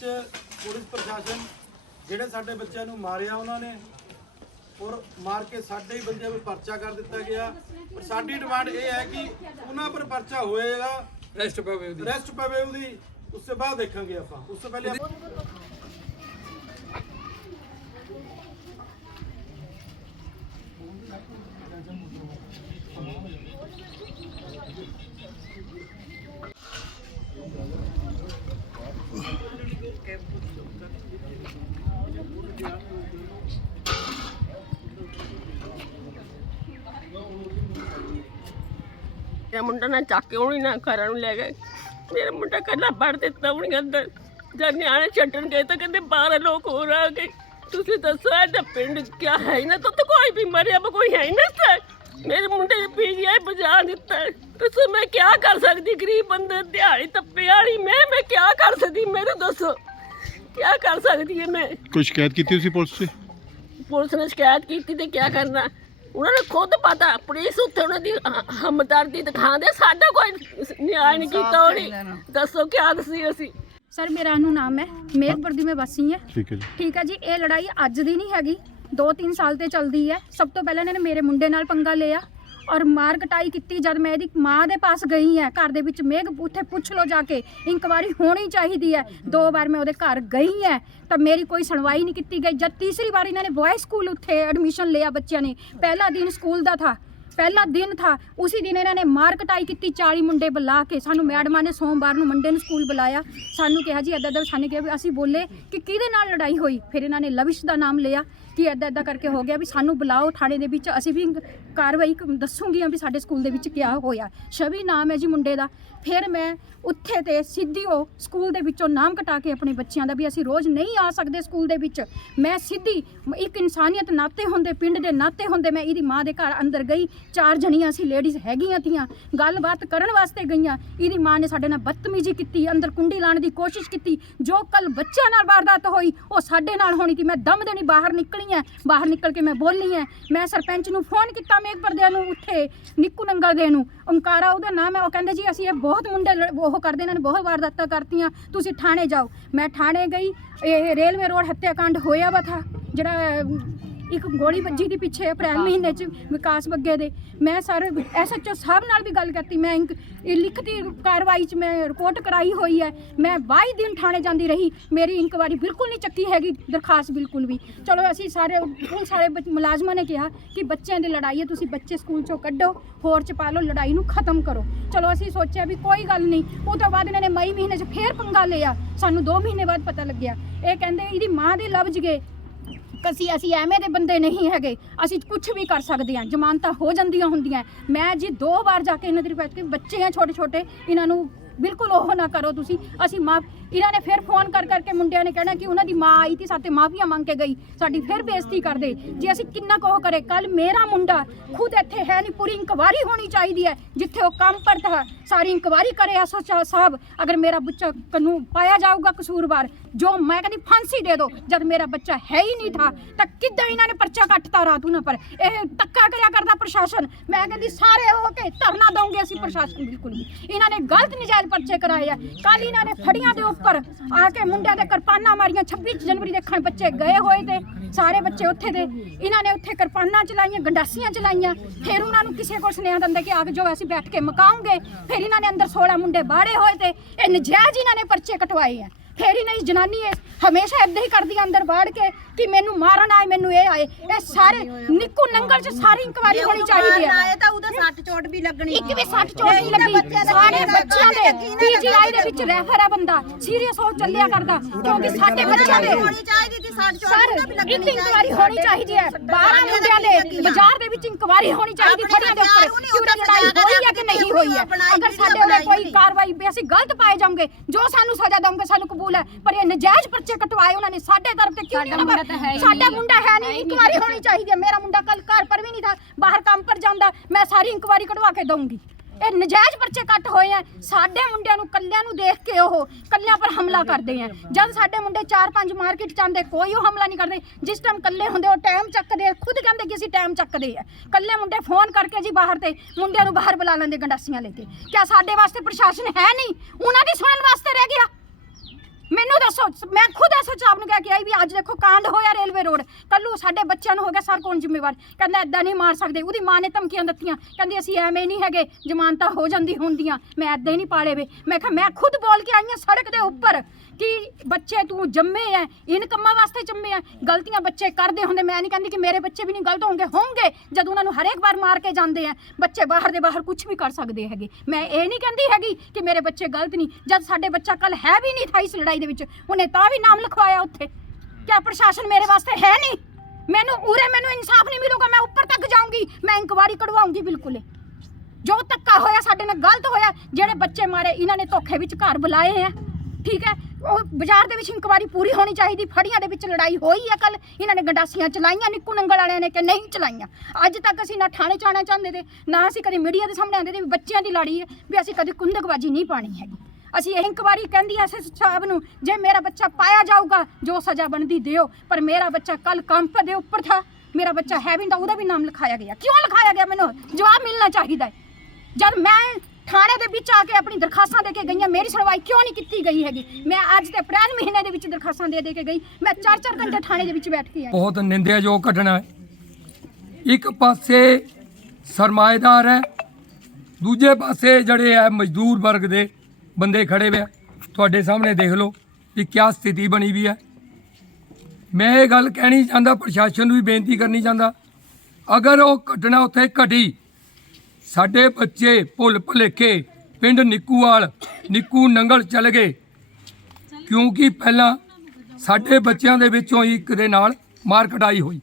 Police ਪ੍ਰਸ਼ਾਸਨ ਜਿਹੜੇ ਸਾਡੇ ਬੱਚਿਆਂ ਨੂੰ ਮਾਰਿਆ ਉਹਨਾਂ ਨੇ ਔਰ ਮਾਰ ਕੇ ਸਾਡੇ ਹੀ ਬੰਦਿਆਂ 'ਤੇ ਪਰਚਾ ਕਰ ਦਿੱਤਾ ਗਿਆ। ਪਰ ਸਾਡੀ ਡਿਮਾਂਡ ਇਹ ਹੈ ਕਿ ਉਹਨਾਂ ਪਰ ਪਰਚਾ ਹੋਏਗਾ। ਰੈਸਟ ਪਵੇ ਉਹਦੀ। ਰੈਸਟ ਪਵੇ ਉਹਦੀ। ਉਸ ਤੋਂ ਬਾਅਦ ਦੇਖਾਂਗੇ ਆਪਾਂ। ਉਸ ਤੋਂ ਪਹਿਲੇ ਮੇਰਾ ਮੁੰਡਾ ਨਾ ਚੱਕ ਕੇ ਉਹਨੀ ਨਾ ਘਰਾਂ ਨੂੰ ਲੈ ਗਏ। ਮੇਰਾ ਮੁੰਡਾ ਕੱਲਾ ਵੜ ਦਿੱਤਾ ਉਹਨੇ ਅੰਦਰ। ਜਦ ਨਿਆਣੇ ਛੱਡਣ ਗਏ ਤਾਂ ਕਹਿੰਦੇ ਬਾਹਰ ਲੋਕ ਹੋਰ ਆ ਗਏ। ਤੁਸੀਂ ਦੱਸੋ ਇਹਦਾ ਪਿੰਡ ਕਿਆ ਹੈ? ਨਾ ਤਾਂ ਕੋਈ ਵੀ ਮਰਿਆ ਵਾ ਕੋਈ ਹੈ ਨਾ ਸਰ ਮੇਰੇ ਮੁੰਡੇ ਨੇ ਪੀਜੀਆਈ ਬਜਾ ਦਿੱਤਾ। ਦੱਸੋ ਮੈਂ ਕਿਆ ਕਰ ਸਕਦੀ? ਗਰੀਬ ਬੰਦੇ ਦਿਹਾੜੀ ਤੱਪੇ ਵਾਲੀ ਮੈਂ ਮੈਂ ਕਿਆ ਕਰ ਸਕਦੀ? ਮੈਨੂੰ ਦੱਸੋ ਕਿਆ ਕਰ ਸਕਦੀ ਹੈ ਮੈਂ? ਕੋਈ ਸ਼ਿਕਾਇਤ ਕੀਤੀ ਤੁਸੀਂ ਪੁਲਿਸ 'ਚ? ਪੁਲਿਸ ਨੇ ਸ਼ਿਕਾਇਤ ਕੀਤੀ ਤੇ ਕੀ ਕਰਨਾ? ਉਹਨਾਂ ਨੂੰ ਖੁਦ ਪਤਾ ਪੁਲਿਸ ਉੱਤੇ ਉਹਨਾਂ ਦੀ ਹ- ਹਮਦਰਦੀ ਦਿਖਾਉਂਦੇ ਸਾਡਾ ਕੋਈ ਨਿਆਂ ਨਹੀਂ ਕੀਤਾ ਉਹਨੇ। ਦੱਸੋ ਕਿਆ ਦਸੀ ਅਸੀਂ? ਸਰ ਮੇਰਾ ਅਨੂ ਨਾਮ ਹੈ ਮੇਘਪੁਰ ਦੀ ਮੈਂ ਵਾਸੀ ਹਾਂ। ਠੀਕ ਹੈ ਜੀ। ਠੀਕ ਹੈ ਜੀ ਇਹ ਲੜਾਈ ਅੱਜ ਦੀ ਨਹੀਂ ਹੈਗੀ। 2-3 ਸਾਲ ਤੇ ਚੱਲਦੀ ਹੈ। ਸਭ ਤੋਂ ਪਹਿਲਾਂ ਇਹਨਾਂ ਨੇ ਮੇਰੇ ਮੁੰਡੇ ਨਾਲ ਪੰਗਾ ਲਿਆ। ਔਰ ਮਾਰ ਕਟਾਈ ਕੀਤੀ ਜਦ ਮੈਂ ਇਹਦੀ ਮਾਂ ਦੇ ਪਾਸ ਗਈ ਹੈ, ਘਰ ਦੇ ਵਿੱਚ ਮੇਘ ਉੱਥੇ ਪੁੱਛ ਲਓ ਜਾ ਕੇ, ਇਨਕੁਆਰੀ ਹੋਣੀ ਚਾਹੀਦੀ ਹੈ। ਦੋ ਵਾਰ ਮੈਂ ਉਹਦੇ ਘਰ ਗਈ ਹੈ, ਤਾਂ ਮੇਰੀ ਕੋਈ ਸੁਣਵਾਈ ਨਹੀਂ ਕੀਤੀ ਗਈ। ਜਦ ਤੀਸਰੀ ਵਾਰ ਇਹਨਾਂ ਨੇ ਬॉयਜ਼ ਸਕੂਲ ਉੱਥੇ ਐਡਮਿਸ਼ਨ ਲਿਆ ਬੱਚਿਆਂ ਨੇ, ਪਹਿਲਾ ਦਿਨ ਸਕੂਲ ਦਾ ਥਾ, ਪਹਿਲਾ ਦਿਨ ਥਾ, ਉਸੇ ਦਿਨ ਇਹਨਾਂ ਨੇ ਮਾਰ ਕਟਾਈ ਕੀਤੀ 40 ਮੁੰਡੇ ਬੁਲਾ ਕੇ, ਸਾਨੂੰ ਮੈਡਮਾਂ ਨੇ ਸੋਮਵਾਰ ਨੂੰ ਮੰਡੇ ਨੂੰ ਸਕੂਲ ਬੁਲਾਇਆ, ਸਾਨੂੰ ਕਿਹਾ ਜੀ ਇੱਦਾਂ ਇੱਦਾਂ ਸਾਨੂੰ ਕਿਹਾ ਵੀ ਅਸੀਂ ਬੋਲੇ ਕਿ ਕਿਹਦੇ ਨਾਲ ਲੜਾਈ ਹੋਈ? ਫਿਰ ਇਹਨਾਂ ਨੇ ਲਵਿਸ਼ ਦਾ ਨਾਮ ਲਿਆ ਕਿ ਇੱਦਾਂ ਇੱਦਾਂ ਕਰਕੇ ਹੋ ਗਿਆ ਵੀ ਸਾਨੂੰ ਬੁਲਾਓ, ਥਾਣੇ ਦੇ ਵਿੱਚ, ਅਸੀਂ ਵੀ ਕਾਰਵਾਈ ਕ- ਦੱਸੂਗੀਆਂ ਵੀ ਸਾਡੇ ਸਕੂਲ ਦੇ ਵਿੱਚ ਕੀ ਹੋਇਆ। ਛਵੀ ਨਾਮ ਹੈ ਜੀ ਮੁੰਡੇ ਦਾ। ਫਿਰ ਮੈਂ ਉੱਥੇ ਤੇ ਸਿੱਧੀ ਉਹ ਸਕੂਲ ਦੇ ਵਿੱਚੋਂ ਨਾਮ ਕਟਾ ਕੇ ਆਪਣੇ ਬੱਚਿਆਂ ਦਾ ਵੀ ਅਸੀਂ ਰੋਜ਼ ਨਹੀਂ ਆ ਸਕਦੇ ਸਕੂਲ ਦੇ ਵਿੱਚ। ਮੈਂ ਸਿੱਧੀ ਮ- ਇੱਕ ਇਨਸਾਨੀਅਤ ਨਾਤੇ ਹੁੰਦੇ, ਪਿੰਡ ਦੇ ਨਾਤੇ ਹੁੰਦੇ ਮੈਂ ਇਹਦੀ ਮਾਂ ਦੇ ਘਰ ਅੰਦਰ ਗਈ। ਚਾਰ ਜਣੀਆਂ ਅਸੀਂ ਲੇਡੀਜ਼ ਹੈਗੀਆਂ ਤੀਆਂ। ਗੱਲਬਾਤ ਕਰਨ ਵਾਸਤੇ ਗਈਆਂ। ਇਹਦੀ ਮਾਂ ਨੇ ਸਾਡੇ ਨਾਲ ਬਦਤਮੀਜ਼ੀ ਕੀਤੀ, ਅੰਦਰ ਕੁੰਡੀ ਲਾਉਣ ਦੀ ਕੋਸ਼ਿਸ਼ ਕੀਤੀ। ਜੋ ਕੱਲ ਬੱਚਿਆਂ ਨਾਲ ਵਾਰਦਾਤ ਹੋਈ, ਉਹ ਸਾਡੇ ਨਾਲ ਹੋਣੀ ਸੀ। ਮੈਂ ਦਮ ਦੇਣੀ ਬਾਹਰ ਨਿਕਲੀ ਐ। ਬਾਹਰ ਨਿਕਲ ਕੇ ਮੈਂ ਬੋਲੀ ਐ। ਮੈਂ ਸਰਪੰਚ ਨੂੰ ਫੋਨ ਕੀਤਾ ਮੇਘ ਪਰਦਿਆਂ ਨੂੰ ਉੱਥੇ ਨਿੱਕੂ ਨੰਗਲ ਦੇ ਨੂੰ। ਓਮਕਾਰਾ ਉਹਦਾ ਨਾਮ ਹੈ ਉਹ ਕਹਿੰਦੇ ਜੀ ਅਸੀਂ ਇਹ ਬਹੁਤ ਮੁੰਡੇ ਲੜ- ਉਹ ਕਰਦੇ ਇਹਨਾਂ ਨੇ ਬਹੁਤ ਵਾਰਦਾਤਾਂ ਕਰਤੀਆਂ ਤੁਸੀਂ ਥਾਣੇ ਜਾਓ। ਮੈਂ ਥਾਣੇ ਗਈ ਇਹ ਰੇਲਵੇ ਰੋਡ ਹੱਤਿਆਕਾਂਡ ਹੋਇਆ ਵਾ ਥਾ ਜਿਹੜਾ ਅਮ, ਇੱਕ ਗੋਲੀ ਵੱਜੀ ਦੀ ਪਿੱਛੇ ਅਪ੍ਰੈਲ ਮਹੀਨੇ ਚ ਵਿਕਾਸ ਬੱਗੇ ਦੇ। ਮੈਂ ਸਰ ਐਸਐਚਓ ਸਾਹਿਬ ਨਾਲ ਵੀ ਗੱਲ ਕੀਤੀ ਮੈਂ ਇੰਕ- ਇਹ ਲਿਖਤੀ ਕਾਰਵਾਈ ਚ ਮੈਂ ਰਿਪੋਰਟ ਕਰਾਈ ਹੋਈ ਹੈ। ਮੈਂ 22 ਦਿਨ ਥਾਣੇ ਜਾਂਦੀ ਰਹੀ। ਮੇਰੀ ਇਨਕੁਆਰੀ ਬਿਲਕੁਲ ਨਹੀਂ ਚੱਕੀ ਹੈਗੀ, ਦਰਖਾਸਤ ਬਿਲਕੁਲ ਵੀ। ਚਲੋ, ਅਸੀਂ ਸਾਰੇ, ਪੁਲਿਸ ਸਾਰੇ ਬੱਚ- ਮੁਲਾਜ਼ਮਾਂ ਨੇ ਕਿਹਾ ਕਿ ਬੱਚਿਆਂ ਦੀ ਲੜਾਈ ਹੈ, ਤੁਸੀਂ ਬੱਚੇ ਸਕੂਲ ਚੋਂ ਕੱਢੋ, ਹੋਰ ਚ ਪਾ ਲਓ, ਲੜਾਈ ਨੂੰ ਖਤਮ ਕਰੋ। ਚਲੋ, ਅਸੀਂ ਸੋਚਿਆ ਵੀ ਕੋਈ ਗੱਲ ਨਹੀਂ। ਉਹ ਤੋਂ ਬਾਅਦ ਇਹਨਾਂ ਨੇ ਮਈ ਮਹੀਨੇ 'ਚ ਫੇਰ ਪੰਗਾ ਲਿਆ। ਸਾਨੂੰ 2 ਮਹੀਨੇ ਬਾਅਦ ਪਤਾ ਲੱਗਿਆ। ਇਹ ਕਹਿੰਦੇ, ਇਹਦੀ ਮਾਂ ਦੇ ਲਫ਼ਜ਼ ਗਏ। ਅਸੀਂ ਅਸੀਂ ਐਵੇਂ ਦੇ ਬੰਦੇ ਨਹੀਂ ਹੈਗੇ। ਅਸੀਂ ਕੁਝ ਵੀ ਕਰ ਸਕਦੇ ਹਾਂ। ਜ਼ਮਾਨਤਾਂ ਹੋ ਜਾਂਦੀਆਂ ਹੁੰਦੀਆਂ। ਮੈਂ ਜੀ ਦੋ ਵਾਰ ਜਾ ਕੇ ਇਹਨਾਂ ਦੀ ਰਿਕੁਐਸਟ ਕੀਤੀ। ਬੱਚੇ ਆ ਛੋਟੇ ਛੋਟੇ ਇਹਨਾਂ ਨੂੰ ਬਿਲਕੁਲ ਉਹ ਨਾ ਕਰੋ ਤੁਸੀਂ। ਅਸੀਂ ਮਾਫ ਇਹਨਾਂ ਨੇ ਫਿਰ ਫੋਨ ਕਰ ਕਰਕੇ ਮੁੰਡਿਆਂ ਨੇ ਕਹਿਣਾ ਕਿ ਉਹਨਾਂ ਦੀ ਮਾਂ ਆਈ ਸੀ, ਸਾਤੇ ਮਾਫੀਆਂ ਮੰਗ ਕੇ ਗਈ। ਸਾਡੀ ਫਿਰ ਬੇਇੱਜ਼ਤੀ ਕਰਦੇ ਜੇ ਅਸੀਂ ਕਿੰਨਾ ਕੋ ਕਰੇ ਕੱਲ ਮੇਰਾ ਮੁੰਡਾ ਖੁਦ ਇੱਥੇ ਹੈ ਨਹੀਂ, ਪੂਰੀ ਇਨਕੁਆਰੀ ਹੋਣੀ ਚਾਹੀਦੀ ਹੈ, ਜਿੱਥੇ ਉਹ ਕੰਮ ਕਰਦਾ ਸਾਰੀ ਇਨਕੁਆਰੀ ਕਰੇ ਐਸਓ ਸਾਹਿਬ। ਅਗਰ ਮੇਰਾ ਬੱਚਾ ਕਨੂੰ ਪਾਇਆ ਜਾਊਗਾ ਕਸੂਰਵਾਰ, ਜੋ ਮੈਂ ਕਹਿੰਦੀ ਫਾਂਸੀ ਦੇ ਦਿਓ ਜਦ ਮੇਰਾ ਬੱਚਾ ਹੈ ਹੀ ਨਹੀਂ ਥਾ, ਤਾਂ ਕਿੱਦਾਂ ਇਹਨਾਂ ਨੇ ਪਰਚਾ ਕੱਟਤਾ ਰਾਤ ਉਹਨਾਂ ਪਰ? ਇਹ ਧੱਕਾ ਕਰਿਆ ਕਰਦਾ ਪ੍ਰਸ਼ਾਸਨ। ਮੈਂ ਕਹਿੰਦੀ, ਸਾਰੇ ਹੋ ਕੇ ਧਰਨਾ ਦਵਾਂਗੇ ਅਸੀਂ ਪ੍ਰਸ਼ਾਸਨ। ਬਿਲਕੁਲ ਵੀ। ਇਹਨਾਂ ਨੇ ਗਲਤ ਨਜਾਇਜ਼ ਪਰਚੇ ਕਰਾਏ ਆ। ਕੱਲ ਇਹਨਾਂ ਨੇ ਫੜੀਆਂ ਦੇ ਉੱਪਰ ਆ ਕੇ ਮੁੰਡਿਆਂ ਦੇ ਕਿਰਪਾਨਾਂ ਮਾਰੀਆਂ। 26 ਜਨਵਰੀ ਦੇਖਣ ਬੱਚੇ ਗਏ ਹੋਏ ਤੇ ਸਾਰੇ ਬੱਚੇ ਉੱਥੇ ਦੇ। ਇਹਨਾਂ ਨੇ ਉੱਥੇ ਕਿਰਪਾਨਾਂ ਚਲਾਈਆਂ, ਗੰਡਾਸੀਆਂ ਚਲਾਈਆਂ। ਫਿਰ ਉਹਨਾਂ ਨੂੰ ਕਿਸੇ ਕੋਲ ਸੁਨੇਹਾ ਦਿੰਦੇ ਕਿ ਆ ਜੋ ਅਸੀਂ ਬੈਠ ਕੇ ਮਕਾਉਂਗੇ। ਫਿਰ ਇਹਨਾਂ ਨੇ ਅੰਦਰ 16 ਮੁੰਡੇ ਬਾੜੇ ਹੋਏ ਤੇ ਇਹ ਨਜਾਇਜ਼ ਇਹਨਾਂ ਨੇ ਪਰਚੇ ਕਟਵਾਏ ਆ। ਫਿਰ ਇਸ ਜਨਾਨੀ ਇਹ ਹਮੇਸ਼ਾ ਏਦਾਂ ਹੀ ਕਰਦੀ ਆ ਅੰਦਰ ਬਾੜ ਕੇ ਕਿ ਮੈਨੂੰ ਮਾਰਨ ਆਏ ਮੈਨੂੰ ਇਹ ਆਏ। ਇਹ ਸਾਰੇ ਨਿੱਕੂ ਨੰਗਲ ਚ ਸਾਰੀ ਇਨਕੁਆਰੀ ਹੋਣੀ ਚਾਹੀਦੀ ਹੈ ਆਏ ਤਾਂ ਉਹਦਾ ਸੱਟ ਚੋਟ ਵੀ ਲੱਗਣੀ ਇੱਕ ਵੀ ਸੱਟ ਚੋਟ ਨਹੀਂ ਲੱਗੀ ਸਾਰੇ ਬੱਚਿਆਂ ਦੇ ਪੀਜੀਆਈ ਦੇ ਵਿੱਚ ਰੈਫਰ ਹੈ ਬੰਦਾ। ਸੀਰੀਅਸ ਹੋ ਚੱਲਿਆ ਕਰਦਾ। ਕਿਉਂਕਿ ਸਾਡੇ ਬੱਚਿਆਂ ਦੇ ਹੋਣੀ ਚਾਹੀਦੀ ਸੀ ਸੱਟ ਚੋਟ ਸਰ ਉਹਦਾ ਵੀ ਲੱਗਣੀ ਇੱਕ ਇਨਕੁਆਰੀ ਹੋਣੀ ਚਾਹੀਦੀ ਹੈ। 12 ਮੁੰਡਿਆਂ ਦੇ ਬਾਜ਼ਾਰ ਦੇ ਵਿੱਚ ਇਨਕੁਆਰੀ ਹੋਣੀ ਚਾਹੀਦੀ ਫੜਿਆਂ ਦੇ ਉੱਪਰ। ਕਿ ਉਹਦੀ ਲੜਾਈ ਹੋਈ ਹੈ ਕਿ ਨਹੀਂ ਹੋਈ ਹੈ? ਅਗਰ ਸਾਡੇ ਉੱਤੇ ਕੋਈ ਕਾਰਵਾਈ ਵੀ ਅਸੀਂ ਗਲਤ ਪਾਏ ਜਾਵਾਂਗੇ ਜੋ ਸਾਨੂੰ ਸਜ਼ਾ ਦਵਾਂਗੇ ਸਾਨੂੰ ਕਬੂਲ ਹੈ ਪਰ ਇਹ ਨਜਾਇਜ਼ ਪਰਚੇ ਕਟਵਾਏ ਉਹਨਾਂ ਨੇ। ਸਾਡੇ ਤਰਫ ਤੇ ਕਿਉਂ ਨਹੀਂ ਸਾਡਾ ਮੁੰਡਾ ਹੈ ਨਹੀਂ ਇਨਕੁਆਰੀ ਹੋਣੀ ਚਾਹੀਦੀ ਹੈ। ਮੇਰਾ ਮੁੰਡਾ ਕੱਲ ਘਰ ਪਰ ਵੀ ਨਹੀਂ ਥਾ ਬਾਹਰ ਕੰਮ ਪਰ ਜਾਂਦਾ। ਮੈਂ ਸਾਰੀ ਇਨਕੁਆਰੀ ਕਢਵਾ ਕੇ ਦਊਂਗੀ। ਇਹ ਨਜਾਇਜ਼ ਪਰਚੇ ਕੱਟ ਹੋਏ ਆ। ਸਾਡੇ ਮੁੰਡਿਆਂ ਨੂੰ ਕੱਲਿਆਂ ਨੂੰ ਦੇਖ ਕੇ ਉਹ ਕੱਲਿਆਂ ਪਰ ਹਮਲਾ ਕਰਦੇ ਆ। ਜਦ ਸਾਡੇ ਮੁੰਡੇ 4-5 ਮਾਰਕੀਟ ਜਾਂਦੇ ਕੋਈ ਉਹ ਹਮਲਾ ਨਹੀਂ ਕਰਦੇ। ਜਿਸ ਟਾਈਮ ਕੱਲੇ ਹੁੰਦੇ ਉਹ ਟਾਈਮ ਚੱਕਦੇ ਖੁਦ ਕਹਿੰਦੇ ਕਿ ਅਸੀਂ ਟਾਈਮ ਚੱਕਦੇ ਆ। ਕੱਲੇ ਮੁੰਡੇ ਫੋਨ ਕਰਕੇ ਜੀ ਬਾਹਰ ਤੇ ਮੁੰਡਿਆਂ ਨੂੰ ਬਾਹਰ ਬੁਲਾ ਲੈਂਦੇ ਗੰਡਾਸੀਆਂ ਲੈ ਕੇ। ਕਿਆ ਸਾਡੇ ਵਾਸਤੇ ਪ੍ਰਸ਼ਾਸਨ ਹੈ ਨਹੀਂ? ਉਹਨਾਂ ਦੀ ਸੁਣਨ ਵਾਸਤੇ ਰਹਿ ਗਿਆ। ਮੈਨੂੰ ਦੱਸੋ, ਮੈਂ ਖੁਦ ਐਸਐਚ ਸਾਹਿਬ ਨੂੰ ਕਹਿ ਕੇ ਆਈ ਵੀ ਅੱਜ ਦੇਖੋ ਕਾਂਡ ਹੋਇਆ ਰੇਲਵੇ ਰੋਡ। ਕੱਲੂ ਸਾਡੇ ਬੱਚਿਆਂ ਨੂੰ ਹੋ ਗਿਆ, ਸਰ ਕੌਣ ਜ਼ਿੰਮੇਵਾਰ। ਕਹਿੰਦਾ ਐਦਾਂ ਨਹੀਂ ਮਾਰ ਸਕਦੇ। ਉਹਦੀ ਮਾਂ ਨੇ ਧਮਕੀਆਂ ਦਿੱਤੀਆਂ। ਕਹਿੰਦੀ ਅਸੀਂ ਐਵੇਂ ਨਹੀਂ ਹੈਗੇ, ਜ਼ਮਾਨਤਾਂ ਹੋ ਜਾਂਦੀ ਹੁੰਦੀਆਂ। ਮੈਂ ਐਦਾਂ ਹੀ ਨਹੀਂ ਪਾਲੇ ਵੇ। ਮੈਂ ਕਿਹਾ, ਮੈਂ ਖੁਦ ਬੋਲ ਕੇ ਆਈ ਹਾਂ ਸੜਕ ਦੇ ਉੱਪਰ। ਕਿ ਬੱਚੇ ਤੂੰ ਜੰਮੇ ਐ, ਇਨ ਕੰਮਾਂ ਵਾਸਤੇ ਜੰਮੇ ਐ। ਗਲਤੀਆਂ ਬੱਚੇ ਕਰਦੇ ਹੁੰਦੇ, ਮੈਂ ਨਹੀਂ ਕਹਿੰਦੀ ਕਿ ਮੇਰੇ ਬੱਚੇ ਵੀ ਨਹੀਂ ਗਲਤ ਹੋਣਗੇ ਹੋਣਗੇ, ਜਦ ਉਹਨਾਂ ਨੂੰ ਹਰੇਕ ਵਾਰ ਮਾਰ ਕੇ ਜਾਂਦੇ ਆ ਬੱਚੇ ਬਾਹਰ ਦੇ ਬਾਹਰ ਕੁਝ ਵੀ ਕਰ ਸਕਦੇ ਹੈਗੇ। ਮੈਂ ਇਹ ਨਹੀਂ ਕਹਿੰਦੀ ਹੈਗੀ ਕਿ ਮੇਰੇ ਬੱਚੇ ਗਲਤ ਨਹੀਂ ਜਦ ਸਾਡੇ ਬੱਚਾ ਕੱਲ ਹੈ ਵੀ ਨਹੀਂ ਥਾ ਇਸ ਲੜਾਈ ਦੇ ਵਿੱਚ, ਉਹਨੇ ਤਾਂ ਵੀ ਨਾਮ ਲਿਖਵਾਇਆ ਉੱਥੇ। ਕਿਆ ਪ੍ਰਸ਼ਾਸਨ ਮੇਰੇ ਵਾਸਤੇ ਹੈ ਨਹੀਂ ਮੈਨੂੰ ਉਰੇ ਮੈਨੂੰ ਇਨਸਾਫ ਨਹੀਂ ਮਿਲੂਗਾ, ਮੈਂ ਉੱਪਰ ਤੱਕ ਜਾਊਂਗੀ, ਮੈਂ ਇਨਕੁਆਰੀ ਕਢਵਾਉਂਗੀ ਬਿਲਕੁਲ। ਜੋ ਧੱਕਾ ਹੋਇਆ, ਸਾਡੇ ਨਾਲ ਗਲਤ ਹੋਇਆ, ਜਿਹੜੇ ਬੱਚੇ ਮਾਰੇ, ਇਹਨਾਂ ਨੇ ਧੋਖੇ ਵਿੱਚ ਘਰ ਬੁਲਾਏ ਆ ਠੀਕ ਹੈ? ਉਹ ਬਾਜ਼ਾਰ ਦੇ ਵਿੱਚ ਇਨਕੁਆਰੀ ਪੂਰੀ ਹੋਣੀ ਚਾਹੀਦੀ, ਫੜੀਆਂ ਦੇ ਵਿੱਚ ਲੜਾਈ ਹੋਈ ਹੈ ਕੱਲ ਇਹਨਾਂ ਨੇ ਗੰਡਾਸੀਆਂ ਚਲਾਈਆਂ, ਨਿੱਕੂ ਨੰਗਲ ਵਾਲਿਆਂ ਨੇ ਕਿ ਨਹੀਂ ਚਲਾਈਆਂ? ਅੱਜ ਤੱਕ ਅਸੀਂ ਨਾ ਥਾਣੇ ਚਾਣਾ ਚਾਹੁੰਦੇ ਤੇ ਨਾ ਅਸੀਂ ਕਦੇ ਮੀਡੀਆ ਦੇ ਸਾਹਮਣੇ ਆਉਂਦੇ ਤੇ ਵੀ ਬੱਚਿਆਂ ਦੀ ਲੜੀ ਹੈ ਵੀ ਅਸੀਂ ਕਦੇ ਕੁੰਦਕਬਾਜੀ ਨਹੀਂ ਪਾਣੀ ਹੈਗੀ। ਅਸੀਂ ਇਹ ਇਨਕੁਆਰੀ ਕਹਿੰਦੀ ਐ ਸਾਹਿਬ ਨੂੰ, ਜੇ ਮੇਰਾ ਬੱਚਾ ਪਾਇਆ ਜਾਊਗਾ, ਜੋ ਸਜ਼ਾ ਬਣਦੀ ਦਿਓ, ਪਰ ਮੇਰਾ ਬੱਚਾ ਕੱਲ ਕੰਪ ਦੇ ਉੱਪਰ ਥਾ। ਮੇਰਾ ਬੱਚਾ ਹੈ ਵੀ ਤਾਂ ਉਹਦਾ ਵੀ ਨਾਮ ਲਿਖਾਇਆ ਗਿਆ। ਕਿਉਂ ਲਿਖਾਇਆ ਗਿਆ ਮੈਨੂੰ? ਜਵਾਬ ਮਿਲਣਾ ਚਾਹੀਦਾ ਹੈ। ਜਦ ਮੈਂ ਥਾਣੇ ਦੇ ਵਿੱਚ ਆ ਕੇ ਆਪਣੀ ਦਰਖਾਸਤਾਂ ਦੇ ਕੇ ਗਈਆਂ। ਮੇਰੀ ਸੁਣਵਾਈ ਕਿਉਂ ਨਹੀਂ ਕੀਤੀ ਗਈ ਹੈਗੀ? ਮੈਂ ਅੱਜ ਤੇ ਅਪ੍ਰੈਲ ਮਹੀਨੇ ਦੇ ਵਿੱਚ ਦਰਖਾਸਤਾਂ ਦੇ ਦੇ ਕੇ ਗਈ। ਮੈਂ 4-4 ਘੰਟੇ ਥਾਣੇ ਦੇ ਵਿੱਚ ਬੈਠ ਕੇ ਆਈ। ਬਹੁਤ ਨਿੰਦਿਆਯੋਗ ਘਟਨਾ ਹੈ। ਇੱਕ ਪਾਸੇ ਸਰਮਾਏਦਾਰ ਹੈ, ਦੂਜੇ ਪਾਸੇ ਜਿਹੜੇ ਹੈ ਮਜ਼ਦੂਰ ਵਰਗ ਦੇ ਬੰਦੇ ਖੜੇ ਹੋਏ ਤੁਹਾਡੇ ਸਾਹਮਣੇ ਦੇਖ ਲਓ ਕਿ ਕਿਆ ਸਥਿਤੀ ਬਣੀ ਵੀ ਹੈ। ਮੈਂ ਇਹ ਗੱਲ ਕਹਿਣੀ ਚਾਹੁੰਦਾ, ਪ੍ਰਸ਼ਾਸਨ ਨੂੰ ਵੀ ਬੇਨਤੀ ਕਰਨੀ ਚਾਹੁੰਦਾ, ਅਗਰ ਉਹ ਘਟਨਾ ਉੱਥੇ ਘਟੀ ਸਾਡੇ ਬੱਚੇ ਭੁੱਲ ਭੁਲੇਖੇ ਪਿੰਡ ਨਿੱਕੂਵਾਲ, ਨਿੱਕੂ ਨੰਗਲ ਚਲੇ ਗਏ। ਕਿਉਂਕਿ ਪਹਿਲਾਂ ਸਾਡੇ ਬੱਚਿਆਂ ਦੇ ਵਿੱਚੋਂ ਹੀ ਇੱਕ ਦੇ ਨਾਲ ਮਾਰ ਕਟਾਈ ਹੋਈ।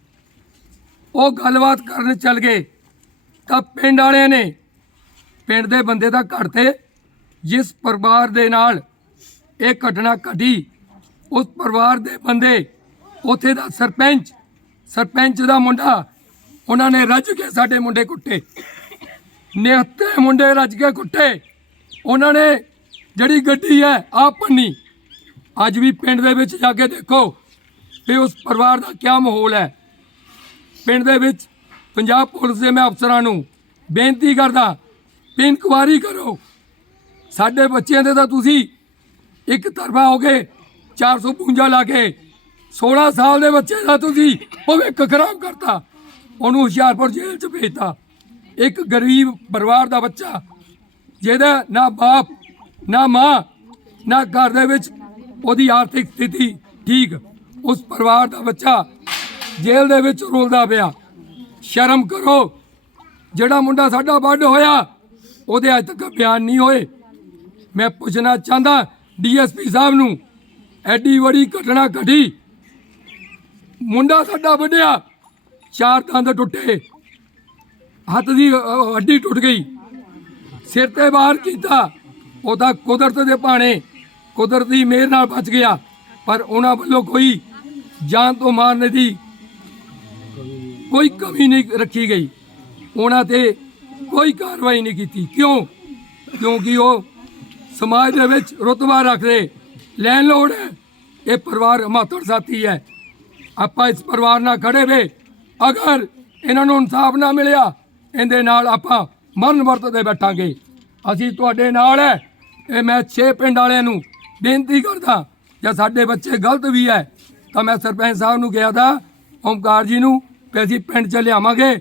ਉਹ ਗੱਲਬਾਤ ਕਰਨ ਚੱਲ ਗਏ। ਤਾਂ ਪਿੰਡ ਵਾਲਿਆਂ ਨੇ ਪਿੰਡ ਦੇ ਬੰਦੇ ਦਾ ਘਰ ਤੇ ਜਿਸ ਪਰਿਵਾਰ ਦੇ ਨਾਲ ਇਹ ਘਟਨਾ ਘਟੀ, ਉਸ ਪਰਿਵਾਰ ਦੇ ਬੰਦੇ ਉੱਥੇ ਦਾ ਸਰਪੰਚ ਸਰਪੰਚ ਦਾ ਮੁੰਡਾ, ਉਹਨਾਂ ਨੇ ਰੱਜ ਕੇ ਸਾਡੇ ਮੁੰਡੇ ਕੁੱਟੇ। ਨਿਹੱਤੇ ਮੁੰਡੇ ਰੱਜ ਕੇ ਕੁੱਟੇ। ਉਹਨਾਂ ਨੇ ਜਿਹੜੀ ਗੱਡੀ ਹੈ, ਆਪ ਪੰਨੀ ਅੱਜ ਵੀ ਪਿੰਡ ਦੇ ਵਿੱਚ ਜਾ ਕੇ ਦੇਖੋ ਵੀ ਉਸ ਪਰਿਵਾਰ ਦਾ ਕੀ ਮਾਹੌਲ ਹੈ। ਪਿੰਡ ਦੇ ਵਿੱਚ ਪੰਜਾਬ ਪੁਲਿਸ ਦੇ ਮੈਂ ਅਫਸਰਾਂ ਨੂੰ ਬੇਨਤੀ ਕਰਦਾ ਵੀ ਇਨਕੁਆਰੀ ਕਰੋ। ਸਾਡੇ ਬੱਚਿਆਂ ਦੇ ਤਾਂ ਤੁਸੀਂ ਇੱਕ ਤਰਫਾ ਹੋ ਗਏ 452 ਲਾ ਕੇ 16 ਸਾਲ ਦੇ ਬੱਚੇ ਦਾ ਤੁਸੀਂ ਭਵਿੱਖ ਖਰਾਬ ਕਰਤਾ। ਉਹਨੂੰ ਹੁਸ਼ਿਆਰਪੁਰ ਜੇਲ੍ਹ 'ਚ ਭੇਜਤਾ। ਇੱਕ ਗਰੀਬ ਪਰਿਵਾਰ ਦਾ ਬੱਚਾ, ਜਿਹਦਾ ਨਾ ਬਾਪ, ਨਾ ਮਾਂ, ਨਾ ਘਰ ਦੇ ਵਿੱਚ ਉਹਦੀ ਆਰਥਿਕ ਸਥਿਤੀ ਠੀਕ, ਉਸ ਪਰਿਵਾਰ ਦਾ ਬੱਚਾ ਜੇਲ੍ਹ ਦੇ ਵਿੱਚ ਰੋਲਦਾ ਪਿਆ। ਸ਼ਰਮ ਕਰੋ, ਜਿਹੜਾ ਮੁੰਡਾ ਸਾਡਾ ਵੱਡ ਹੋਇਆ, ਉਹਦੇ ਅੱਜ ਤੱਕ ਬਿਆਨ ਨਹੀਂ ਹੋਏ। ਮੈਂ ਪੁੱਛਣਾ ਚਾਹੁੰਦਾ ਡੀਐਸਪੀ ਸਾਹਿਬ ਨੂੰ, ਐਡੀ ਵੱਡੀ ਘਟਨਾ ਘਟੀ, ਮੁੰਡਾ ਸਾਡਾ ਵੱਡਿਆ, ਚਾਰ ਦੰਦ ਟੁੱਟੇ। ਹੱਥ ਦੀ ਅ, ਹੱਡੀ ਟੁੱਟ ਗਈ। ਸਿਰ ਤੇ ਬਾਹਰ ਕੀਤਾ। ਉਹਦਾ ਕੁਦਰਤ ਦੇ ਭਾਣੇ ਕੁਦਰਤੀ ਮਿਹਰ ਨਾਲ ਬਚ ਗਿਆ। ਪਰ ਉਹਨਾਂ ਵੱਲੋਂ ਕੋਈ ਜਾਨ ਤੋਂ ਮਾਰਨੇ ਦੀ। ਕੋਈ ਕਮੀ ਨਹੀਂ ਰੱਖੀ ਗਈ। ਉਹਨਾਂ ਤੇ ਕੋਈ ਕਾਰਵਾਈ ਨਹੀਂ ਕੀਤੀ। ਕਿਉਂ? ਕਿਉਂਕਿ ਉਹ ਸਮਾਜ ਦੇ ਵਿੱਚ ਰੁਤਬਾ ਰੱਖਦੇ। ਲੈਣ ਲੋੜ ਹੈ। ਇਹ ਪਰਿਵਾਰ ਮਾਤੜ ਸਾਥੀ ਹੈ। ਆਪਾਂ ਇਸ ਪਰਿਵਾਰ ਨਾਲ ਖੜੇ ਵੇ। ਅਗਰ ਇਹਨਾਂ ਨੂੰ ਇਨਸਾਫ ਨਾ ਮਿਲਿਆ ਇਹਦੇ ਨਾਲ ਆਪਾਂ ਮਰਨ ਵਰਤਦੇ ਬੈਠਾਂਗੇ। ਅਸੀਂ ਤੁਹਾਡੇ ਨਾਲ ਹੈ ਇਹ ਮੈਂ ਛੇ ਪਿੰਡ ਵਾਲਿਆਂ ਨੂੰ ਬੇਨਤੀ ਕਰਦਾ, ਜੇ ਸਾਡੇ ਬੱਚੇ ਗਲਤ ਵੀ ਹੈ ਤਾਂ ਮੈਂ ਸਰਪੰਚ ਸਾਹਿਬ ਨੂੰ ਕਿਹਾ ਤਾਂ, ਓਮਕਾਰ ਜੀ ਨੂੰ ਵੀ ਅਸੀਂ ਪਿੰਡ ਚ ਲਿਆਵਾਂਗੇ।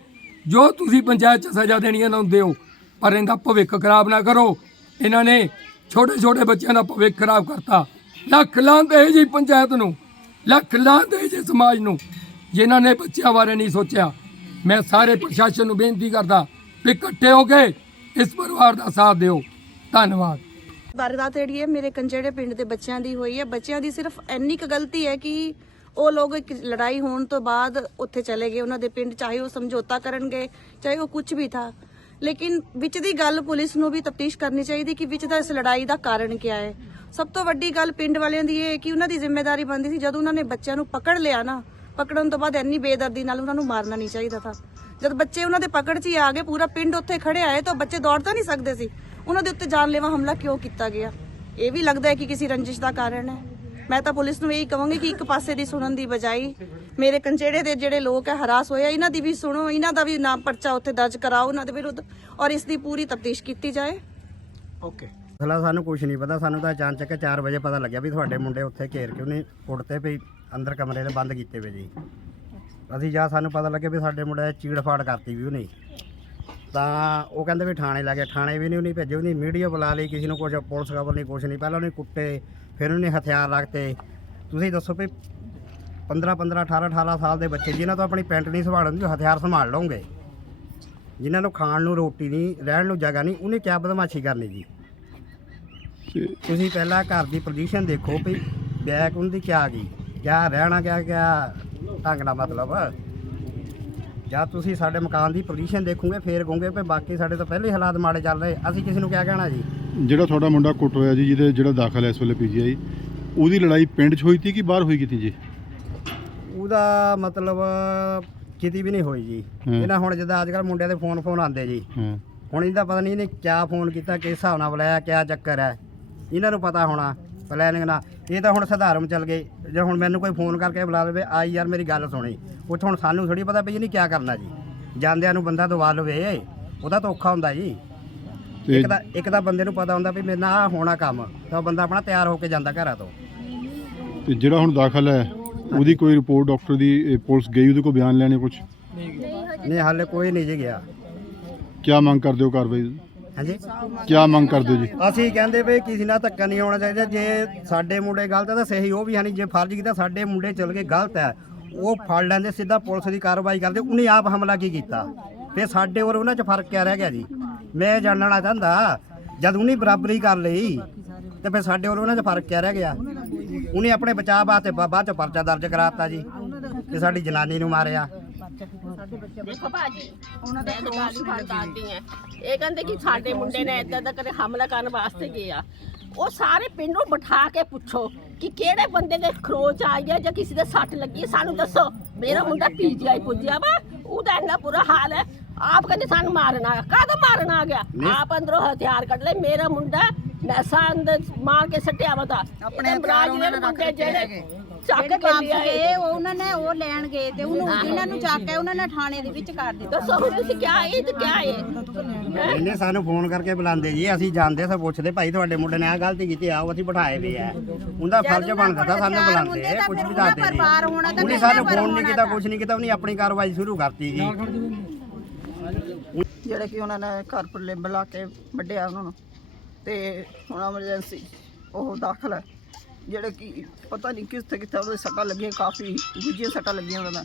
ਜੋ ਤੁਸੀਂ ਪੰਚਾਇਤ ਚ ਸਜ਼ਾ ਦੇਣੀ ਇਹਨਾਂ ਨੂੰ ਦਿਓ ਪਰ ਇਹਦਾ ਭਵਿੱਖ ਖਰਾਬ ਨਾ ਕਰੋ। ਇਹਨਾਂ ਨੇ ਛੋਟੇ ਛੋਟੇ ਬੱਚਿਆਂ ਦਾ ਭਵਿੱਖ ਖਰਾਬ ਕਰਤਾ। ਲੱਖ ਲਾਂਦੇ ਇਹ ਜੀ ਪੰਚਾਇਤ ਨੂੰ, ਲੱਖ ਲਾਂਦੇ ਜੀ ਸਮਾਜ ਨੂੰ, ਜਿਨ੍ਹਾਂ ਨੇ ਬੱਚਿਆਂ ਬਾਰੇ ਨਹੀਂ ਸੋਚਿਆ। ਮੈਂ ਸਾਰੇ ਪ੍ਰਸ਼ਾਸਨ ਨੂੰ ਬੇਨਤੀ ਕਰਦਾ ਵੀ ਇਕੱਠੇ ਹੋ ਕੇ ਇਸ ਪਰਿਵਾਰ ਦਾ ਸਾਥ ਦਿਓ। ਧੰਨਵਾਦ। ਵਾਰਦਾਤ ਜਿਹੜੀ ਹੈ, ਮੇਰੇ ਕੰਜੇੜੇ ਪਿੰਡ ਦੇ ਬੱਚਿਆਂ ਦੀ ਹੋਈ ਹੈ। ਬੱਚਿਆਂ ਦੀ ਸਿਰਫ ਇੰਨੀ ਕੁ ਗਲਤੀ ਹੈ ਕਿ ਉਹ ਲੋਕ ਇੱਕ ਲੜਾਈ ਹੋਣ ਤੋਂ ਬਾਅਦ ਉੱਥੇ ਚਲੇ ਗਏ। ਉਹਨਾਂ ਦੇ ਪਿੰਡ ਚਾਹੇ ਉਹ ਸਮਝੌਤਾ ਕਰਨਗੇ, ਚਾਹੇ ਉਹ ਕੁਝ ਵੀ ਥਾ। ਲੇਕਿਨ ਵਿੱਚ ਦੀ ਗੱਲ ਪੁਲਿਸ ਨੂੰ ਵੀ ਤਫਤੀਸ਼ ਕਰਨੀ ਚਾਹੀਦੀ ਕਿ ਵਿੱਚ ਦਾ ਇਸ ਲੜਾਈ ਦਾ ਕਾਰਨ ਕੀ ਹੈ। ਸਭ ਤੋਂ ਵੱਡੀ ਗੱਲ ਪਿੰਡ ਵਾਲਿਆਂ ਦੀ ਇਹ ਹੈ ਕਿ ਉਹਨਾਂ ਦੀ ਜ਼ਿੰਮੇਵਾਰੀ ਬਣਦੀ ਸੀ, ਜਦੋਂ ਉਹਨਾਂ ਨੇ ਬੱਚਿਆਂ ਨੂੰ ਪਕੜ ਲਿਆ ਨਾ ਪਕੜਨ ਤੋਂ ਬਾਅਦ ਇੰਨੀ ਬੇਦਰਦੀ ਨਾਲ ਉਹਨਾਂ ਨੂੰ ਮਾਰਨਾ ਨਹੀਂ ਚਾਹੀਦਾ ਥਾ। ਜਦ ਬੱਚੇ ਉਹਨਾਂ ਦੇ ਪਕੜ 'ਚ ਹੀ ਆ ਗਏ ਪੂਰਾ ਪਿੰਡ ਉੱਥੇ ਖੜੇ ਆਏ ਤਾਂ ਬੱਚੇ ਦੌੜ ਤਾਂ ਨਹੀਂ ਸਕਦੇ ਸੀ। ਉਹਨਾਂ ਦੇ ਉੱਤੇ ਜਾਨਲੇਵਾ ਹਮਲਾ ਕਿਉਂ ਕੀਤਾ ਗਿਆ? ਇਹ ਵੀ ਲੱਗਦਾ ਹੈ ਕਿ ਕਿਸੇ ਰੰਜਿਸ਼ ਦਾ ਕਾਰਨ ਹੈ। ਮੈਂ ਤਾਂ ਪੁਲਿਸ ਨੂੰ ਇਹੀ ਕਹਾਂਗੀ ਕਿ ਇੱਕ ਪਾਸੇ ਦੀ ਸੁਣਨ ਦੀ ਬਜਾਈ ਮੇਰੇ ਕੰਚੇੜੇ ਦੇ ਜਿਹੜੇ ਲੋਕ ਹੈ ਹਰਾਸ ਹੋਏ ਆ, ਇਹਨਾਂ ਦੀ ਵੀ ਸੁਣੋ ਇਹਨਾਂ ਦਾ ਵੀ ਨਾਮ ਪਰਚਾ ਉੱਥੇ ਦਰਜ ਕਰਾਓ ਉਹਨਾਂ ਦੇ ਵਿਰੁੱਧ ਔਰ ਇਸ ਦੀ ਪੂਰੀ ਤਫਤੀਸ਼ ਕੀਤੀ ਜਾਏ। ਓਕੇ ਸਾਨੂੰ ਕੁਝ ਨਹੀਂ ਪਤਾ ਸਾਨੂੰ ਤਾਂ ਅਚਾਨਕ 4 ਵਜੇ ਪਤਾ ਲੱਗਿਆ ਵੀ ਤੁਹਾਡੇ ਮੁੰਡੇ ਉੱਥੇ ਘੇਰ ਕੇ ਉਹਨੇ ਉੱਡਤੇ ਵੀ। ਅੰਦਰ ਕਮਰੇ ਦੇ ਬੰਦ ਕੀਤੇ ਵੇ ਜੀ। ਅਸੀਂ ਜਾ ਸਾਨੂੰ ਪਤਾ ਲੱਗਿਆ ਵੀ ਸਾਡੇ ਮੁੰਡੇ ਨੇ ਚੀੜ ਫਾੜ ਕਰਤੀ ਵੀ ਉਹਨੇ। ਤਾਂ ਉਹ ਕਹਿੰਦੇ ਵੀ ਥਾਣੇ ਲੱਗੇ ਥਾਣੇ ਵੀ ਨਹੀਂ ਉਹਨੇ ਭੇਜੇ ਉਹਨੇ ਮੀਡੀਆ ਬੁਲਾ ਲਈ ਕਿਸੇ ਨੂੰ ਕੁਝ ਪੁਲਿਸ ਖਬਰ ਨਹੀਂ ਕੁਝ ਨਹੀਂ ਪਹਿਲਾਂ ਉਹਨੇ ਕੁੱਟੇ ਫਿਰ ਉਹਨੇ ਹਥਿਆਰ ਰੱਖਤੇ। ਤੁਸੀਂ ਦੱਸੋ ਵੀ 15 15 18 18 ਸਾਲ ਦੇ ਬੱਚੇ ਜਿਨ੍ਹਾਂ ਤੋਂ ਆਪਣੀ ਪੈਂਟ ਨਹੀਂ ਸੰਭਾਲਣ ਦੀ ਹਥਿਆਰ ਸੰਭਾਲ ਲਓਗੇ। ਜਿਨ੍ਹਾਂ ਨੂੰ ਖਾਣ ਨੂੰ ਰੋਟੀ ਨਹੀਂ ਰਹਿਣ ਨੂੰ ਜਗ੍ਹਾ ਨਹੀਂ ਉਹਨੇ ਕਿਆ ਬਦਮਾਸ਼ੀ ਕਰਨੀ ਜੀ? ਤੁਸੀਂ ਪਹਿਲਾਂ ਘਰ ਦੀ ਪੋਜੀਸ਼ਨ ਦੇਖੋ ਵੀ ਬੈਕ ਉਹਦੀ ਕਿਆ ਗਈ। ਕਿਆ ਰਹਿਣਾ ਕਿਆ ਕਿਆ ਢੰਗ ਨਾਲ ਮਤਲਬ। ਜਾਂ ਤੁਸੀਂ ਸਾਡੇ ਮਕਾਨ ਦੀ ਪੋਜੀਸ਼ਨ ਦੇਖੋਗੇ ਫੇਰ ਕਹੋਗੇ ਵੀ ਬਾਕੀ ਸਾਡੇ ਤਾਂ ਪਹਿਲੇ ਹਾਲਾਤ ਮਾੜੇ ਚੱਲ ਰਹੇ। ਅਸੀਂ ਕਿਸੇ ਨੂੰ ਕਿਆ ਕਹਿਣਾ ਜੀ? ਜਿਹੜਾ ਤੁਹਾਡਾ ਮੁੰਡਾ ਕੁੱਟ ਹੋਇਆ ਜੀ ਜਿਹਦੇ ਜਿਹੜਾ ਦਾਖਲ ਹੈ ਇਸ ਵੇਲੇ ਪੀਜੀਆਈ ਉਹਦੀ ਲੜਾਈ ਪਿੰਡ 'ਚ ਹੋਈ ਸੀ ਕਿ ਬਾਹਰ ਹੋਈ ਕੀਤੀ ਜੀ? ਉਹਦਾ ਮਤਲਬ ਕਿਤੇ ਵੀ ਨਹੀਂ ਹੋਈ ਜੀ। ਇਹਨਾਂ ਹੁਣ ਜਿੱਦਾਂ ਅੱਜ ਕੱਲ੍ਹ ਮੁੰਡਿਆਂ ਦੇ ਫੋਨ ਫੋਨ ਆਉਂਦੇ ਜੀ। ਹੁਣ ਇਹਦਾ ਪਤਾ ਨਹੀਂ ਇਹਨੇ ਕਿਆ ਫੋਨ ਕੀਤਾ ਕਿਸ ਹਿਸਾਬ ਨਾਲ ਬੁਲਾਇਆ ਕਿਆ ਚੱਕਰ ਹੈ। ਇਹਨਾਂ ਨੂੰ ਪਤਾ ਹੋਣਾ। ਪਲੈਨਿੰਗ ਨਾਲ ਇਹ ਤਾਂ ਹੁਣ ਸਧਾਰਨ ਚੱਲ ਗਏ। ਜੇ ਹੁਣ ਮੈਨੂੰ ਕੋਈ ਫੋਨ ਕਰਕੇ ਬੁਲਾ ਲਵੇ ਆਈ ਯਾਰ ਮੇਰੀ ਗੱਲ ਸੁਣੀ। ਉੱਥੇ ਹੁਣ ਸਾਨੂੰ ਥੋੜੀ ਪਤਾ ਵੀ ਇਹਨੇ ਕਿਆ ਕਰਨਾ ਜੀ। ਜਾਂਦਿਆਂ ਨੂੰ ਬੰਦਾ ਦਵਾ ਲਵੇ। ਉਹਦਾ ਤਾਂ ਔਖਾ ਹੁੰਦਾ ਜੀ। ਇੱਕ ਤਾਂ ਇੱਕ ਤਾਂ ਬੰਦੇ ਨੂੰ ਪਤਾ ਹੁੰਦਾ ਵੀ ਮੇਰੇ ਨਾਲ ਆਹ ਹੋਣਾ ਕੰਮ। ਤਾਂ ਬੰਦਾ ਆਪਣਾ ਤਿਆਰ ਹੋ ਕੇ ਜਾਂਦਾ ਘਰਾਂ ਤੋਂ। ਤੇ ਜਿਹੜਾ ਹੁਣ ਦਾਖਲ ਹੈ ਉਹਦੀ ਕੋਈ ਰਿਪੋਰਟ ਡਾਕਟਰ ਦੀ ਪੁਲਿਸ ਗਈ ਉਹਦੇ ਕੋਲ ਬਿਆਨ ਲੈਣੇ ਕੁਝ ਨਹੀਂ ਹਾਲੇ ਕੋਈ ਨਹੀਂ ਜੀ ਗਿਆ। ਕੀ ਮੰਗ ਕਰਦੇ ਹੋ ਕਾਰਵਾਈ? ਹਾਂਜੀ। ਕੀ ਮੰਗ ਕਰਦੇ ਹੋ ਜੀ? ਅਸੀਂ ਕਹਿੰਦੇ ਵੀ ਕਿਸੇ ਨਾਲ ਧੱਕਾ ਨਹੀਂ ਹੋਣਾ ਚਾਹੀਦਾ। ਜੇ ਸਾਡੇ ਮੁੰਡੇ ਗਲਤ ਹੈ ਤਾਂ ਸਹੀ ਉਹ ਵੀ ਹਨ ਜੇ ਫਰਜ਼ ਕੀਤਾ ਸਾਡੇ ਮੁੰਡੇ ਚਲ ਗਏ ਗਲਤ ਹੈ ਉਹ ਫੜ ਲੈਂਦੇ ਸਿੱਧਾ ਪੁਲਿਸ ਦੀ ਕਾਰਵਾਈ ਕਰਦੇ ਉਹਨੇ ਆਪ ਹਮਲਾ ਕੀ ਕੀਤਾ? ਤੇ ਸਾਡੇ ਔਰ ਉਹਨਾਂ 'ਚ ਫ਼ਰਕ ਕਿਆ ਰਹਿ ਗਿਆ ਜੀ? ਮੈਂ ਜਾਣਨਾ ਚਾਹੁੰਦਾ ਜਦ ਉਹਨੇ ਬਰਾਬਰੀ ਕਰ ਲਈ ਤੇ ਫਿਰ ਸਾਡੇ ਔਰ ਉਹਨਾਂ 'ਚ ਫ਼ਰਕ ਕਿਆ ਰਹਿ ਗਿਆ? ਉਹਨੇ ਆਪਣੇ ਬਚਾਅ ਵਾਸਤੇ ਬਾਅਦ 'ਚ ਪਰਚਾ ਦਰਜ ਕਰਾਤਾ ਜੀ ਕਿ ਸਾਡੀ ਜਨਾਨੀ ਨੂੰ ਮਾਰਿਆ। ਦੇਖੋ ਭਾਜੀ ਉਹਨਾਂ ਦਾ ਗੱਲ ਹੀ ਫੜ ਦੱਸਦੀ ਹੈ। ਇਹ ਕਹਿੰਦੇ ਕਿ ਸਾਡੇ ਮੁੰਡੇ ਨੇ ਏਦਾਂ ਦਾ ਕਦੇ ਹਮਲਾ ਕਰਨ ਵਾਸਤੇ ਗਿਆ। ਉਹ ਸਾਰੇ ਪਿੰਡ ਨੂੰ ਬਿਠਾ ਕੇ ਪੁੱਛੋ ਕਿ ਕਿਹੜੇ ਬੰਦੇ ਦੇ ਖਰੋਚ ਆਈ ਹੈ ਜਾਂ ਕਿਸੇ ਦੇ ਸੱਟ ਲੱਗੀ ਹੈ ਸਾਨੂੰ ਦੱਸੋ। ਮੇਰਾ ਮੁੰਡਾ ਪੀਜੀਆਈ ਪੁੱਜਿਆ ਵਾ ਉਹਦਾ ਇੰਨਾ ਬੁਰਾ ਹਾਲ ਹੈ। ਆਪ ਕਹਿੰਦੇ ਸਾਨੂੰ ਮਾਰਨ ਆ ਕਾਹਦਾ ਮਾਰਨ ਆ ਗਿਆ? ਆਪ ਅੰਦਰੋਂ ਹਥਿਆਰ ਕੱਢ ਲੈ ਮੇਰਾ ਮੁੰਡਾ ਨਸ਼ਾ ਅੰਦਰ ਮਾਰ ਕੇ ਸੱਟਿਆ ਵਾ ਤਾਂ। ਆਪਣੇ ਬਰਾਜ ਦੇ ਮੁੰਡੇ ਜਿਹੜੇ ਚੱਕ ਜਿਹੜੇ ਕੇ ਲਿਆਏ ਗਏ ਉਹ ਉਹਨਾਂ ਨੇ ਉਹ ਲੈਣ ਗਏ ਤੇ ਉਹਨੂੰ ਇਹਨਾਂ ਨੂੰ ਚੱਕ ਕੇ ਉਹਨਾਂ ਨੇ ਥਾਣੇ ਦੇ ਵਿੱਚ ਕਰ ਦਿੱਤਾ। ਦੱਸੋ ਹੁਣ ਤੁਸੀਂ ਕਿਆ ਇਹ ਤੇ ਕਿਆ ਇਹ? ਇਹਨੇ ਸਾਨੂੰ ਫੋਨ ਕਰਕੇ ਬੁਲਾਉਂਦੇ ਜੀ ਅਸੀਂ ਜਾਂਦੇ ਸਾਂ ਪੁੱਛਦੇ। ਭਾਈ ਤੁਹਾਡੇ ਮੁੰਡੇ ਨੇ ਆਹ ਗਲਤੀ ਕੀਤੀ ਆਓ ਅਸੀਂ ਬਿਠਾਏ ਵੇ ਆ। ਉਹਦਾ ਫਰਜ਼ ਬਣਦਾ ਤਾਂ ਸਾਨੂੰ ਬੁਲਾਉਂਦੇ ਕੁਝ ਵੀ ਦੱਸਦੇ ਜੀ। ਉਹਨੇ ਸਾਨੂੰ ਫੋਨ ਨਹੀਂ ਕੀਤਾ ਕੁਝ ਨਹੀਂ ਕੀਤਾ ਉਹਨੇ ਆਪਣੀ ਕਾਰਵਾਈ ਸ਼ੁਰੂ ਕਰਤੀ ਜੀ। ਜਿਹੜੇ ਕਿ ਉਹਨਾਂ ਨੇ ਘਰ ਪਰਲੇ ਬੁਲਾ ਕੇ ਵੱਢਿਆ ਉਹਨਾਂ ਨੂੰ ਤੇ ਹੁਣ ਐਮਰਜੈਂਸੀ ਉਹ ਦਾਖਲ ਹੈ। ਜਿਹੜੇ ਕਿ ਪਤਾ ਨਹੀਂ ਕਿਸ ਤੇ ਕਿੱਥੇ ਉਹਦੇ ਸੱਟਾਂ ਲੱਗੀਆਂ ਕਾਫੀ ਦੂਜੀਆਂ ਸੱਟਾਂ ਲੱਗੀਆਂ ਉਹਨਾਂ ਦਾ।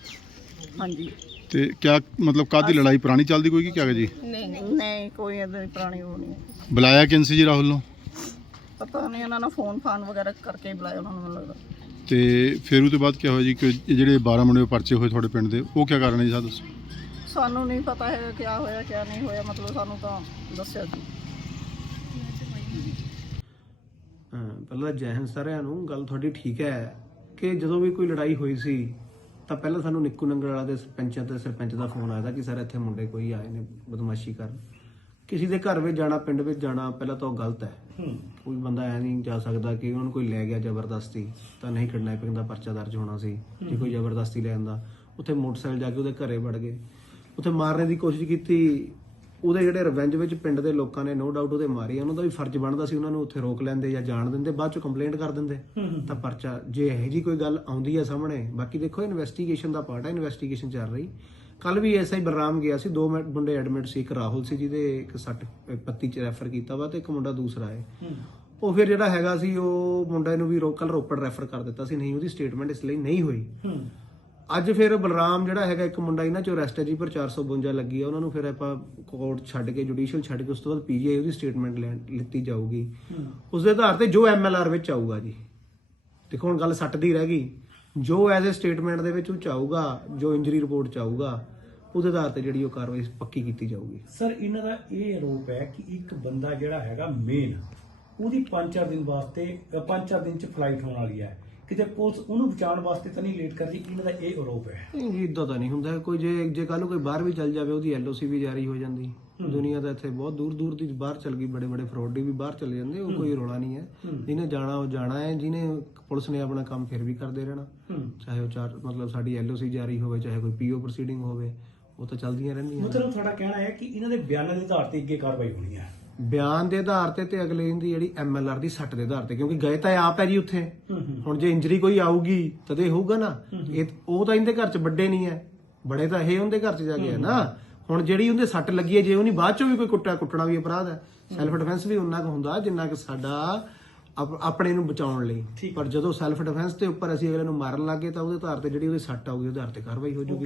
ਹਾਂਜੀ। ਤੇ ਕਿਆ ਮਤਲਬ ਕਾਦੀ ਲੜਾਈ ਪੁਰਾਣੀ ਚੱਲਦੀ ਕੋਈ ਕੀ ਕਿਆ ਜੀ? ਨਹੀਂ। ਕੋਈ ਇਦਾਂ ਦੀ ਪੁਰਾਣੀ ਉਹ ਨਹੀਂ। ਬੁਲਾਇਆ ਕਿੰਨ ਸੀ ਜੀ ਰਾਹੁਲ ਨੂੰ? ਪਤਾ ਨਹੀਂ ਉਹਨਾਂ ਨੇ ਫੋਨ ਫਾਨ ਵਗੈਰਾ ਕਰਕੇ ਹੀ ਬੁਲਾਇਆ ਉਹਨਾਂ ਨੂੰ ਮੈਨੂੰ ਲੱਗਦਾ। ਤੇ ਫਿਰ ਉਹ ਤੋਂ ਬਾਅਦ ਕੀ ਹੋਇਆ ਜੀ ਕਿ ਇਹ ਜਿਹੜੇ 12 ਮੁੰਡੇ ਪਰਚੇ ਹੋਏ ਤੁਹਾਡੇ ਪਿੰਡ ਦੇ ਉਹ ਕੀ ਕਾਰਨ ਹੈ ਜੀ ਦੱਸੋ? ਸਾਨੂੰ ਨਹੀਂ ਪਤਾ ਹੈ ਕੀ ਹੋਇਆ ਕੀ ਨਹੀਂ ਹੋਇਆ ਮਤਲਬ ਸਾਨੂੰ ਤਾਂ ਦੱਸਿਆ ਸੀ ਹਾਂ, ਪਹਿਲਾਂ ਜੈ ਹਿੰਦ ਸਾਰਿਆਂ ਨੂੰ ਗੱਲ ਤੁਹਾਡੀ ਠੀਕ ਹੈ ਕਿ ਜਦੋਂ ਵੀ ਕੋਈ ਲੜਾਈ ਹੋਈ ਸੀ ਤਾਂ ਪਹਿਲਾਂ ਸਾਨੂੰ ਨਿੱਕੂ ਨੰਗਲ ਵਾਲਾ ਦੇ ਸਰਪੰਚਾਂ ਤੇ ਸਰਪੰਚ ਦਾ ਫੋਨ ਆਇਆ ਕਿ ਸਰ ਇੱਥੇ ਮੁੰਡੇ ਕੋਈ ਆਏ ਨੇ ਬਦਮਾਸ਼ੀ ਕਰਨ। ਕਿਸੇ ਦੇ ਘਰ ਵਿੱਚ ਜਾਣਾ ਪਿੰਡ ਵਿੱਚ ਜਾਣਾ ਪਹਿਲਾਂ ਤਾਂ ਉਹ ਗਲਤ ਹੈ। ਕੋਈ ਬੰਦਾ ਐ ਨਹੀਂ ਜਾ ਸਕਦਾ ਕਿ ਉਹਨਾਂ ਕੋਈ ਲੈ ਗਿਆ ਜ਼ਬਰਦਸਤੀ ਤਾਂ ਨਹੀਂ ਕਿਡਨੈਪਿੰਗ ਦਾ ਪਰਚਾ ਦਰਜ ਹੋਣਾ ਸੀ ਜੇ ਕੋਈ ਜ਼ਬਰਦਸਤੀ ਲੈ ਆਂਦਾ ਉੱਥੇ ਮੋਟਰਸਾਈਕਲ ਜਾ ਕੇ ਉਹਦੇ ਘਰੇ ਵੜ ਗਏ। ਉੱਥੇ ਮਾਰਨੇ ਦੀ ਕੋਸ਼ਿਸ਼ ਕੀਤੀ ਉਹਦੇ ਜਿਹੜੇ ਰਿਵੈਂਜ ਵਿੱਚ ਪਿੰਡ ਦੇ ਲੋਕਾਂ ਨੇ ਨੋ ਡਾਊਟ ਉਹਦੇ ਮਾਰੇ ਉਹਨਾਂ ਦਾ ਵੀ ਫਰਜ਼ ਬਣਦਾ ਸੀ ਉਹਨਾਂ ਨੂੰ ਉੱਥੇ ਰੋਕ ਲੈਂਦੇ ਜਾਂ ਜਾਣ ਦਿੰਦੇ ਬਾਅਦ ਚ ਕੰਪਲੇਂਟ ਕਰ ਦਿੰਦੇ। ਤਾਂ ਪਰਚਾ ਜੇ ਇਹੋ ਜੀ ਕੋਈ ਗੱਲ ਆਉਂਦੀ ਹੈ ਸਾਹਮਣੇ ਬਾਕੀ ਦੇਖੋ ਇਨਵੈਸਟੀਗੇਸ਼ਨ ਦਾ ਪਾਰਟ ਹੈ ਇਨਵੈਸਟੀਗੇਸ਼ਨ ਚੱਲ ਰਹੀ। ਕੱਲ ਵੀ ਐਸਆਈ ਬਲਰਾਮ ਗਿਆ ਸੀ ਦੋ ਮੁੰਡੇ ਐਡਮਿਟ ਸੀ ਇੱਕ ਰਾਹੁਲ ਸੀ ਜਿਹਦੇ ਇੱਕ ਸੱਟ ਪੱਤੀ ਚ ਰੈਫਰ ਕੀਤਾ ਵਾ ਤੇ ਇੱਕ ਮੁੰਡਾ ਦੂਸਰਾ ਹੈ। ਉਹ ਫਿਰ ਜਿਹੜਾ ਹੈਗਾ ਸੀ ਉਹ ਮੁੰਡੇ ਨੂੰ ਵੀ ਰੋਕਲ ਰੋਪੜ ਰੈਫਰ ਕਰ ਦਿੱਤਾ ਸੀ ਨਹੀਂ ਉਹਦੀ ਸਟੇਟਮੈਂਟ ਇਸ ਲਈ ਨਹੀਂ ਹੋਈ। ਅੱਜ ਫਿਰ ਬਲਰਾਮ ਜਿਹੜਾ ਹੈਗਾ ਇੱਕ ਮੁੰਡਾ ਇਹਨਾਂ ਚੋਂ ਅਰੈਸਟ ਹੈ ਜੀ ਪਰ 452 ਲੱਗੀ ਹੈ ਉਹਨਾਂ ਨੂੰ ਫਿਰ ਆਪਾਂ ਕੋਰਟ ਛੱਡ ਕੇ ਜੁਡੀਸ਼ੀਅਲ ਛੱਡ ਕੇ ਉਸ ਤੋਂ ਬਾਅਦ ਪੀਜੀਆਈ ਉਹਦੀ ਸਟੇਟਮੈਂਟ ਲੈਣ ਲਿੱਤੀ ਜਾਊਗੀ। ਉਸ ਦੇ ਆਧਾਰ ਤੇ ਜੋ ਐਮਐਲਆਰ ਵਿੱਚ ਆਊਗਾ ਜੀ। ਦੇਖੋ ਹੁਣ ਗੱਲ ਸੱਟ ਦੀ ਰਹਿ ਗਈ। ਜੋ ਐਜ਼ ਅ ਸਟੇਟਮੈਂਟ ਦੇ ਵਿੱਚ ਉਹ ਚਾਹੂਗਾ ਜੋ ਇੰਜਰੀ ਰਿਪੋਰਟ ਚਾਹੂਗਾ ਉਹਦੇ ਆਧਾਰ ਤੇ ਜਿਹੜੀ ਉਹ ਕਾਰਵਾਈ ਪੱਕੀ ਕੀਤੀ ਜਾਊਗੀ। ਸਰ ਇਹਨਾਂ ਦਾ ਇਹ ਆਰੋਪ ਹੈ ਕਿ ਇੱਕ ਬੰਦਾ ਜਿਹੜਾ ਹੈਗਾ ਮੇਨ ਉਹਦੀ 5-4 ਦਿਨ ਵਾਸਤੇ 5-4 ਦਿਨ ਚ ਫਲਾਈਟ ਹੋਣ ਵਾਲੀ ਹੈ। ਕਿਤੇ ਪੁਲਿਸ ਉਹਨੂੰ ਬਚਾਉਣ ਵਾਸਤੇ ਤਾਂ ਨਹੀਂ ਲੇਟ ਕਰਦੀ ਇਹਨਾਂ ਦਾ ਇਹ ਆਰੋਪ ਹੈ। ਇਦਾਂ ਤਾਂ ਨਹੀਂ ਹੁੰਦਾ। ਕੋਈ ਜੇ ਜੇ ਕੱਲ ਨੂੰ ਕੋਈ ਬਾਹਰ ਵੀ ਚੱਲ ਜਾਵੇ ਉਹਦੀ ਐਲਓਸੀ ਵੀ ਜਾਰੀ ਹੋ ਜਾਂਦੀ। ਦੁਨੀਆ ਦਾ ਇੱਥੇ ਬਹੁਤ ਦੂਰ ਦੂਰ ਦੀ ਬਾਹਰ ਚੱਲ ਗਈ ਬੜੇ ਬੜੇ ਫਰੋਡੀ ਵੀ ਬਾਹਰ ਚਲੇ ਜਾਂਦੇ ਉਹ ਕੋਈ ਰੋਲਾ ਨਹੀਂ ਹੈ। ਜਿਹਨੇ ਜਾਣਾ ਉਹ ਜਾਣਾ ਹੈ। ਜਿਹਨੇ ਪੁਲਿਸ ਨੇ ਆਪਣਾ ਕੰਮ ਫਿਰ ਵੀ ਕਰਦੇ ਰਹਿਣਾ। ਚਾਹੇ ਉਹ ਚਾਰ ਮਤਲਬ ਸਾਡੀ ਐਲਓਸੀ ਜਾਰੀ ਹੋਵੇ ਚਾਹੇ ਕੋਈ ਪੀਓ ਪ੍ਰੋਸੀਡਿੰਗ ਹੋਵੇ ਉਹ ਤਾਂ ਚੱਲਦੀਆਂ ਰਹਿੰਦੀਆਂ ਮਤਲਬ ਤੁਹਾਡਾ ਕਹਿਣਾ ਹੈ ਕਿ ਇਹਨਾਂ ਦੇ ਬਿਆਨਾਂ ਦੇ ਆਧਾਰ ਤੇ ਅੱਗੇ ਕਾਰਵਾਈ ਹੋਣੀ ਹੈ। ਬਿਆਨ ਦੇ ਆਧਾਰ ਤੇ ਤੇ ਅਗਲੇ ਦੀ ਜਿਹੜੀ ਐਮਐਲਆਰ ਦੀ ਸੱਟ ਦੇ ਆਧਾਰ ਤੇ ਕਿਉਂਕਿ ਗਏ ਤਾਂ ਆਪ ਹੈ ਜੀ ਉੱਥੇ। ਹੁਣ ਜੇ ਇੰਜਰੀ ਕੋਈ ਆਊਗੀ ਤਦੇ ਇਹ ਹੋਊਗਾ ਨਾ। ਇਹ ਉਹ ਤਾਂ ਇਹਦੇ ਘਰ ਚ ਵੱਡੇ ਨਹੀਂ ਹੈ। ਬੜੇ ਤਾਂ ਇਹ ਉਹਦੇ ਘਰ ਚ ਜਾ ਕੇ ਹੈ ਨਾ। ਹੁਣ ਜਿਹੜੀ ਉਹਦੇ ਸੱਟ ਲੱਗੀ ਹੈ ਜੇ ਉਹਨੀ ਬਾਅਦ ਚੋਂ ਵੀ ਕੋਈ ਕੁੱਟਾ ਕੁੱਟਣਾ ਵੀ ਅਪਰਾਧ ਹੈ। ਸੈਲਫ ਡਿਫੈਂਸ ਵੀ ਉਨਾ ਕੁ ਹੁੰਦਾ ਜਿੰਨਾ ਕਿ ਸਾਡਾ ਆਪ- ਆਪਣੇ ਨੂੰ ਬਚਾਉਣ ਲਈ। ਪਰ ਜਦੋਂ ਸੈਲਫ ਡਿਫੈਂਸ ਦੇ ਉੱਪਰ ਅਸੀਂ ਅਗਲੇ ਨੂੰ ਮਾਰਨ ਲੱਗੇ ਤਾਂ ਉਹਦੇ ਆਧਾਰ ਤੇ ਜਿਹੜੀ ਉਹਦੀ ਸੱਟ ਆਊਗੀ ਉਹਦੇ ਆਧਾਰ ਤੇ ਕਾਰਵਾਈ ਹੋ ਜੂਗੀ।